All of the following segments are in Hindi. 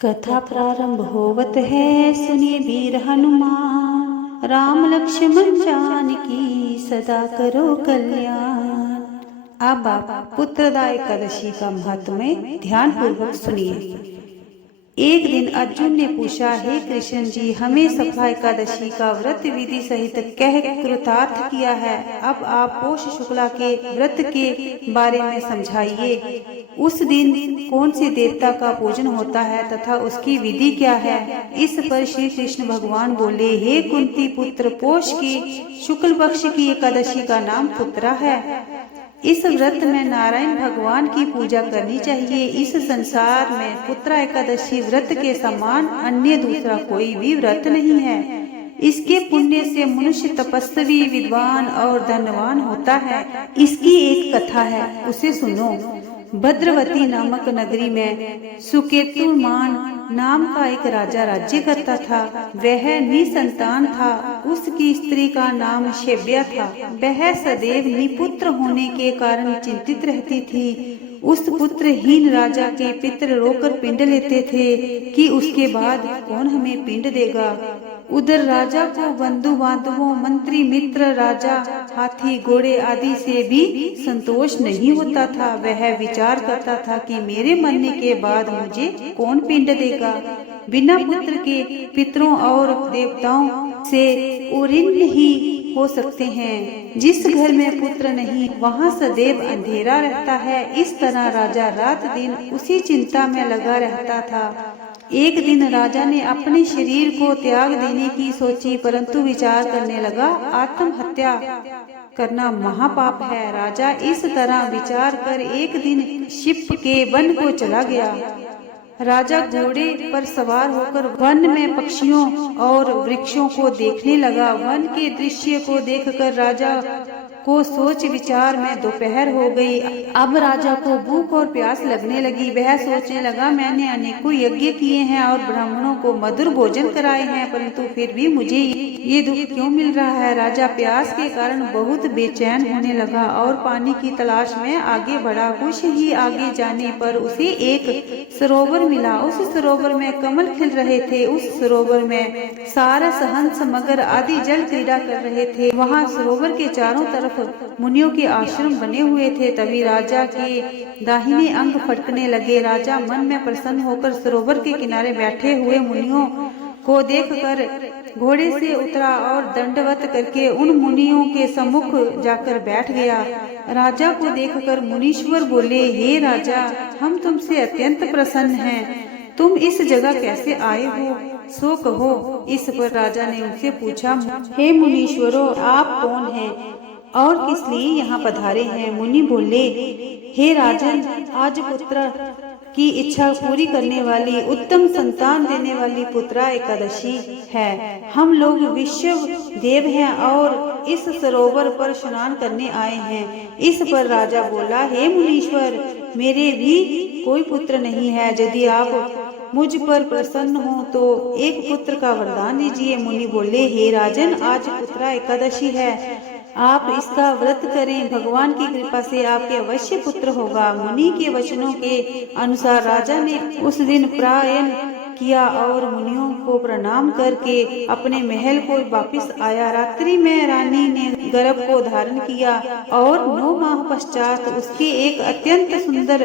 कथा प्रारंभ होवत है, सुनिए वीर हनुमान। राम लक्ष्मण जानकी सदा करो कल्याण। अब आप पुत्रदा एकादशी का महत्व में ध्यान पूर्वक सुनिए। एक दिन अर्जुन ने पूछा, हे कृष्ण जी, हमें सफला एकादशी का व्रत विधि सहित कह कृतार्थ किया है। अब आप पौष शुक्ला के व्रत के बारे में समझाइए। उस दिन कौन से देवता का पूजन होता है तथा उसकी विधि क्या है? इस पर श्री कृष्ण भगवान बोले, हे कुंती पुत्र, पौष की शुक्ल पक्ष की एकादशी का नाम पुत्रा है। इस व्रत में नारायण भगवान की पूजा करनी चाहिए। इस संसार में पुत्रा एकादशी व्रत के समान अन्य दूसरा कोई भी व्रत नहीं है। इसके पुण्य से मनुष्य तपस्वी, विद्वान और धनवान होता है। इसकी एक कथा है, उसे सुनो। भद्रवती नामक नगरी में सुकेतुमान नाम का एक राजा राज्य करता था। वह निसंतान था। उसकी स्त्री का नाम शेव्या था। वह सदैव निपुत्र होने के कारण चिंतित रहती थी। उस पुत्रहीन राजा के पितर रोकर पिंड लेते थे कि उसके बाद कौन हमें पिंड देगा। उधर राजा को बंधु बांधवों, मंत्री मित्र, राजा, हाथी, घोड़े आदि से भी संतोष नहीं होता था। वह विचार करता था कि मेरे मरने के बाद मुझे कौन पिंड देगा। बिना पुत्र के पितरों और देवताओं से उरीन ही हो सकते हैं। जिस घर में पुत्र नहीं, वहाँ सदैव अंधेरा रहता है। इस तरह राजा रात दिन उसी चिंता में लगा रहता था। एक दिन राजा ने अपने शरीर को त्याग देने की सोची, परंतु विचार करने लगा, आत्महत्या करना महापाप है। राजा इस तरह विचार कर एक दिन शिप के वन को चला गया। राजा घोड़े पर सवार होकर वन में पक्षियों और वृक्षों को देखने लगा। वन के दृश्य को देखकर राजा को सोच विचार में दोपहर हो गई। अब राजा को भूख और प्यास लगने लगी। वह सोचने लगा, मैंने अनेकों यज्ञ किए हैं और ब्राह्मणों को मधुर भोजन कराए हैं, परंतु फिर भी मुझे ये दुख क्यों मिल रहा है? राजा प्यास के कारण बहुत बेचैन होने लगा और पानी की तलाश में आगे बढ़ा। कुछ ही आगे जाने पर उसे एक सरोवर मिला। उस सरोवर में कमल खिल रहे थे। उस सरोवर में सारस, हंस, मगर आदि जल क्रीड़ा कर रहे थे। वहाँ सरोवर के चारों तरफ मुनियों के आश्रम बने हुए थे। तभी राजा के दाहिने अंग फटकने लगे। राजा मन में प्रसन्न होकर सरोवर के किनारे बैठे हुए मुनियों को देखकर घोड़े से उतरा और दंडवत करके उन मुनियों के सम्मुख जाकर बैठ गया। राजा को देखकर मुनीश्वर बोले, हे राजा, हम तुमसे अत्यंत प्रसन्न हैं। तुम इस जगह कैसे आए हो, सो कहो। इस पर राजा ने उनसे पूछा, हे मुनीश्वरों, आप कौन हैं और किस लिए यहाँ पधारे हैं? मुनि बोले, हे राजन, आज पुत्र की इच्छा पूरी करने वाली, उत्तम संतान देने वाली पुत्रा एकादशी है। हम लोग विश्व देव हैं और इस सरोवर पर स्नान करने आए हैं। इस पर राजा बोला, हे मुनीश्वर, मेरे भी कोई पुत्र नहीं है। यदि आप मुझ पर प्रसन्न हो तो एक पुत्र का वरदान दीजिए। मुनि बोले, हे राजन, आज पुत्रा एकादशी है, आप इसका व्रत करें। भगवान की कृपा से आपके अवश्य पुत्र होगा। मुनि के वचनों के अनुसार राजा ने उस दिन प्रायण किया और मुनियों को प्रणाम करके अपने महल को वापस आया। रात्रि में रानी ने गर्भ को धारण किया और 9 माह पश्चात उसके एक अत्यंत सुंदर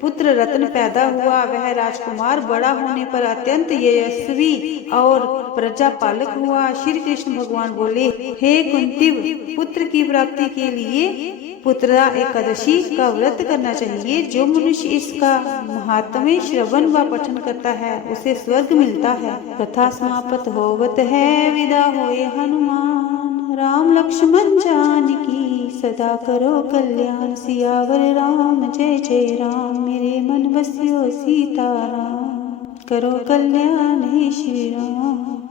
पुत्र रत्न पैदा हुआ। वह राजकुमार बड़ा होने पर अत्यंत यशस्वी और प्रजापालक हुआ। श्री कृष्ण भगवान बोले, हे कुंती, पुत्र की प्राप्ति के लिए पुत्रा एकादशी का व्रत करना चाहिए। जो मनुष्य इसका महात्म्य श्रवण व पठन करता है, उसे स्वर्ग मिलता है। कथा समाप्त होवत है, विदा होए हनुमान। राम लक्ष्मण जानकी सदा करो कल्याण। सियावर राम जय जय राम, मेरे मन बसियो सीताराम। करो कल्याण हे श्री राम।